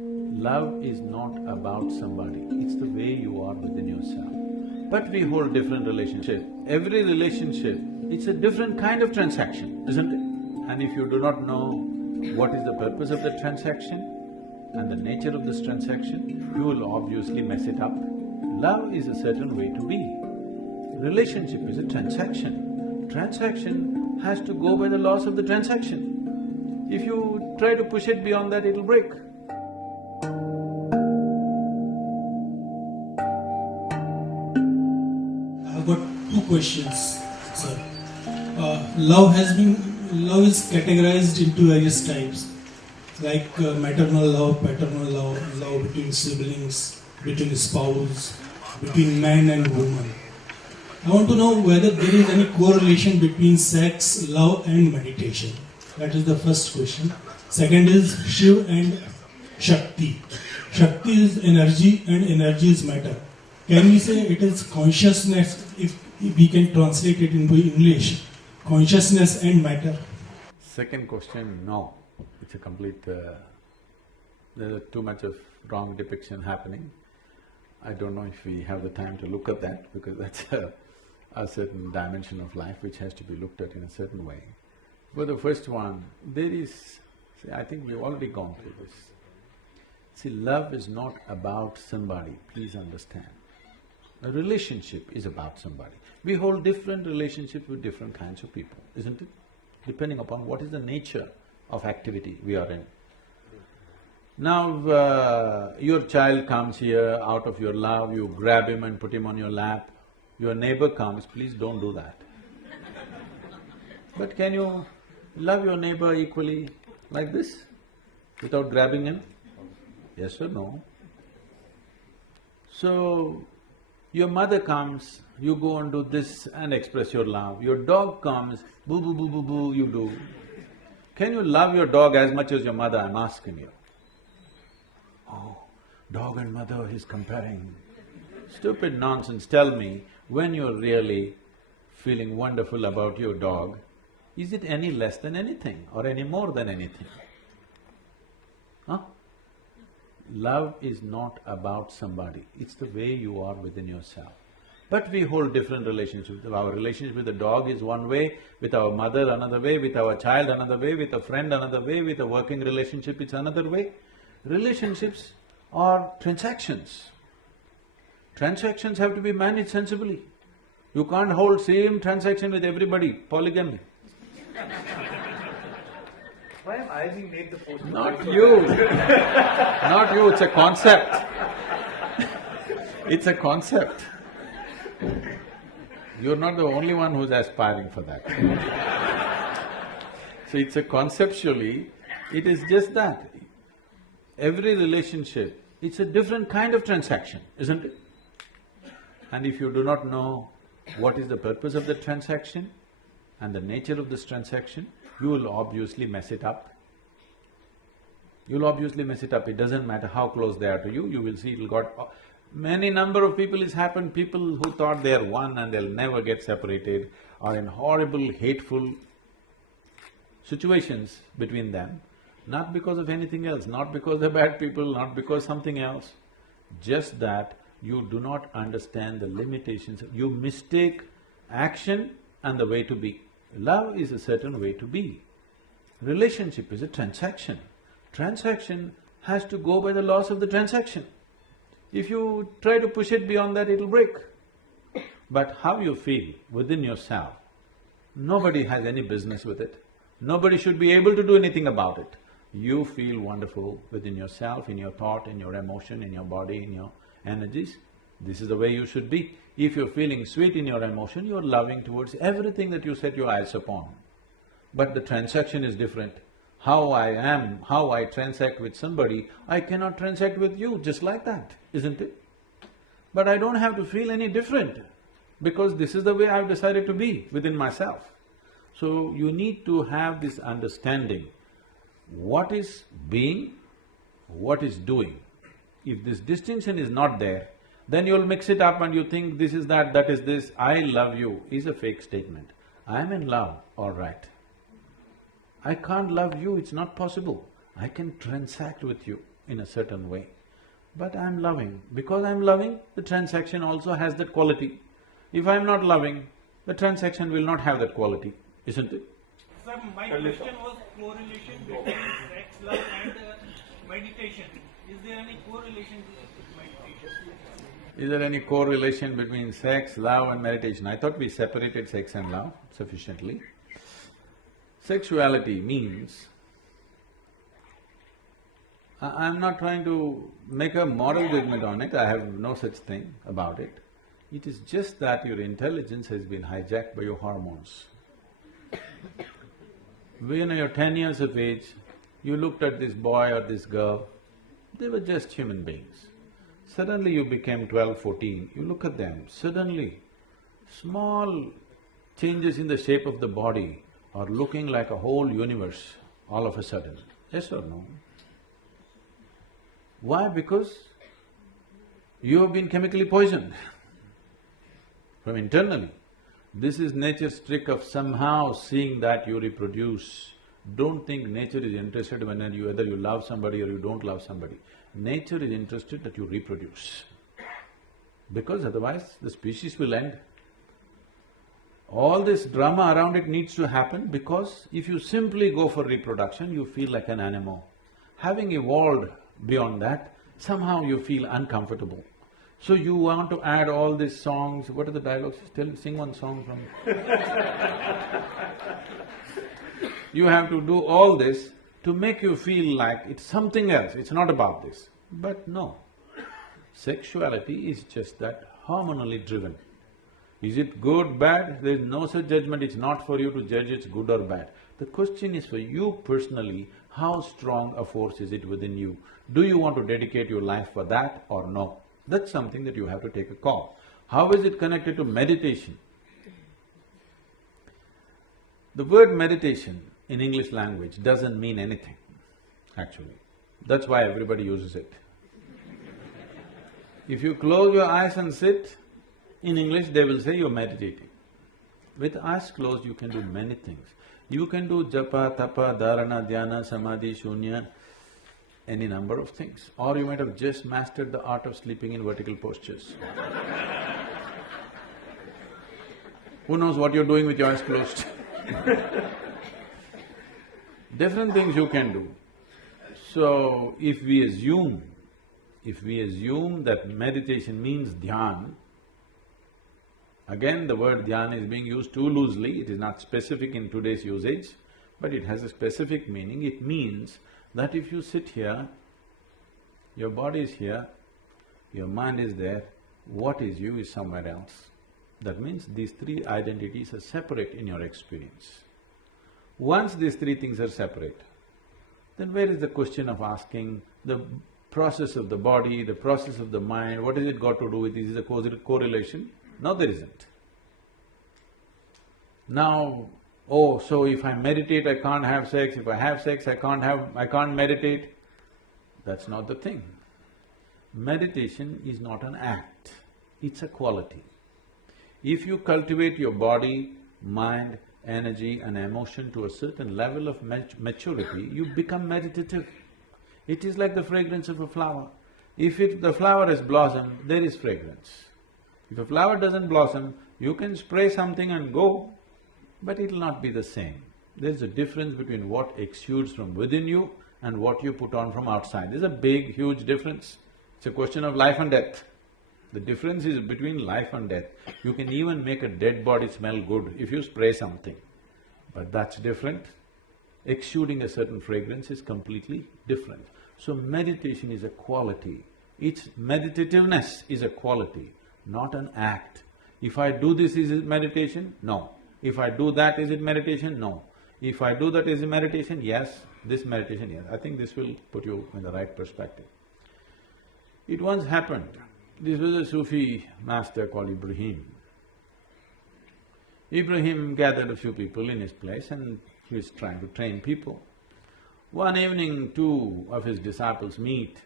Love is not about somebody, it's the way you are within yourself. But we hold different relationship. Every relationship, it's a different kind of transaction, isn't it? And if you do not know what is the purpose of the transaction and the nature of this transaction, you will obviously mess it up. Love is a certain way to be. Relationship is a transaction. Transaction has to go by the laws of the transaction. If you try to push it beyond that, it'll break. I've got two questions, sir. Love is categorized into various types, like maternal love, paternal love, love between siblings, between spouse, between man and woman. I want to know whether there is any correlation between sex, love and meditation. That is the first question. Second is Shiv and Shakti. Shakti is energy and energy is matter. Can we say it is consciousness, if we can translate it into English, consciousness and matter? Second question, no. It's a complete… there's too much of wrong depiction happening. I don't know if we have the time to look at that, because that's a certain dimension of life which has to be looked at in a certain way. For the first one, there is… see, I think we've already gone through this. See, love is not about somebody, please understand. A relationship is about somebody. We hold different relationships with different kinds of people, isn't it? Depending upon what is the nature of activity we are in. Now, your child comes here, out of your love, you grab him and put him on your lap. Your neighbor comes, please don't do that. But can you love your neighbor equally like this, without grabbing him? Yes or no? So, your mother comes, you go and do this and express your love. Your dog comes, boo boo boo boo boo, you do. Can you love your dog as much as your mother? I'm asking you. Oh, dog and mother, he's comparing. Stupid nonsense, tell me, when you're really feeling wonderful about your dog, is it any less than anything or any more than anything? Huh? Love is not about somebody, it's the way you are within yourself. But we hold different relationships. Our relationship with the dog is one way, with our mother another way, with our child another way, with a friend another way, with a working relationship it's another way. Relationships are transactions. Transactions have to be managed sensibly. You can't hold same transaction with everybody, polygamy. Why am I being made the poster? Not you. Not you, it's a concept. It's a concept. You're not the only one who's aspiring for that. So it's a conceptually, it is just that. Every relationship, it's a different kind of transaction, isn't it? And if you do not know what is the purpose of the transaction and the nature of this transaction, you will obviously mess it up. You'll obviously mess it up. It doesn't matter how close they are to you, you will see it'll got… many number of people it's happened, people who thought they're one and they'll never get separated are in horrible, hateful situations between them, not because of anything else, not because they're bad people, not because something else, just that you do not understand the limitations, you mistake action and the way to be. Love is a certain way to be. Relationship is a transaction. Transaction has to go by the laws of the transaction. If you try to push it beyond that, it'll break. But how you feel within yourself, nobody has any business with it. Nobody should be able to do anything about it. You feel wonderful within yourself, in your thought, in your emotion, in your body, in your energies. This is the way you should be. If you're feeling sweet in your emotion, you're loving towards everything that you set your eyes upon. But the transaction is different. How I am, how I transact with somebody, I cannot transact with you just like that, isn't it? But I don't have to feel any different, because this is the way I've decided to be within myself. So you need to have this understanding, what is being, what is doing. If this distinction is not there, then you'll mix it up and you think this is that is this. I love you is a fake statement. I'm in love, all right. I can't love you, it's not possible. I can transact with you, in a certain way. But I'm loving. Because I'm loving, the transaction also has that quality. If I'm not loving, the transaction will not have that quality, isn't it? Sir, my question was correlation between sex, love and meditation. Is there any correlation with meditation? Is there any correlation between sex, love and meditation? I thought we separated sex and love sufficiently. Sexuality means… I'm not trying to make a moral judgment on it, I have no such thing about it. It is just that your intelligence has been hijacked by your hormones. When you're 10 years of age, you looked at this boy or this girl, they were just human beings. Suddenly you became 12, 14, you look at them, suddenly small changes in the shape of the body are looking like a whole universe all of a sudden. Yes or no? Why? Because you have been chemically poisoned from internally. This is nature's trick of somehow seeing that you reproduce. Don't think nature is interested when whether you love somebody or you don't love somebody. Nature is interested that you reproduce, because otherwise the species will end. All this drama around it needs to happen because if you simply go for reproduction, you feel like an animal. Having evolved beyond that, somehow you feel uncomfortable. So you want to add all these songs, what are the dialogues? Sing one song from… You have to do all this to make you feel like it's something else, it's not about this. But no, sexuality is just that, hormonally driven. Is it good, bad? There is no such judgment, it's not for you to judge it's good or bad. The question is for you personally, how strong a force is it within you? Do you want to dedicate your life for that or no? That's something that you have to take a call. How is it connected to meditation? The word meditation in English language doesn't mean anything, actually. That's why everybody uses it. If you close your eyes and sit, in English they will say you're meditating. With eyes closed you can do many things. You can do japa, tapa, dharana, dhyana, samadhi, shunya, any number of things. Or you might have just mastered the art of sleeping in vertical postures. Who knows what you're doing with your eyes closed? Different things you can do. So, if we assume that meditation means dhyan, again the word dhyan is being used too loosely, it is not specific in today's usage, but it has a specific meaning. It means that if you sit here, your body is here, your mind is there, what is you is somewhere else. That means these three identities are separate in your experience. Once these three things are separate, then where is the question of asking the process of the body, the process of the mind, what has it got to do with this? Is there a correlation? No, there isn't. Now, oh, so if I meditate, I can't have sex, if I have sex, I can't meditate. That's not the thing. Meditation is not an act, it's a quality. If you cultivate your body, mind, energy and emotion to a certain level of maturity, you become meditative. It is like the fragrance of a flower. If the flower has blossomed, there is fragrance. If a flower doesn't blossom, you can spray something and go, but it'll not be the same. There's a difference between what exudes from within you and what you put on from outside. There's a big, huge difference. It's a question of life and death. The difference is between life and death. You can even make a dead body smell good if you spray something, but that's different. Exuding a certain fragrance is completely different. So meditation is a quality. Its meditativeness is a quality, not an act. If I do this, is it meditation? No. If I do that, is it meditation? No. If I do that, is it meditation? Yes. This meditation, yes. I think this will put you in the right perspective. It once happened, this was a Sufi master called Ibrahim. Ibrahim gathered a few people in his place and he was trying to train people. One evening, two of his disciples meet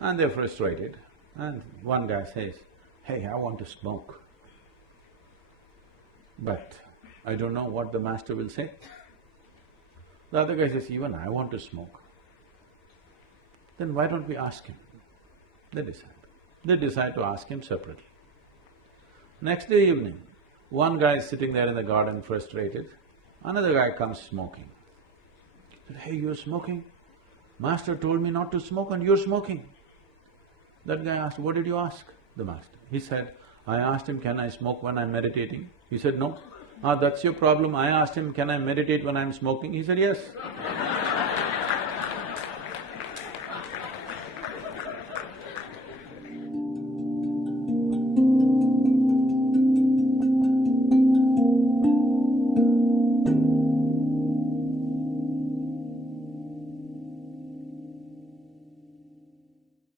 and they're frustrated, and one guy says, "Hey, I want to smoke, but I don't know what the master will say." The other guy says, "Even I want to smoke." then why don't we ask him? They decide. They decide to ask him separately. Next day evening, one guy is sitting there in the garden frustrated, another guy comes smoking. He said, "Hey, you're smoking? Master told me not to smoke and you're smoking." That guy asked, "What did you ask the master?" He said, "I asked him, can I smoke when I'm meditating?" He said, "No." "Ah, that's your problem. I asked him, can I meditate when I'm smoking?" He said, "Yes."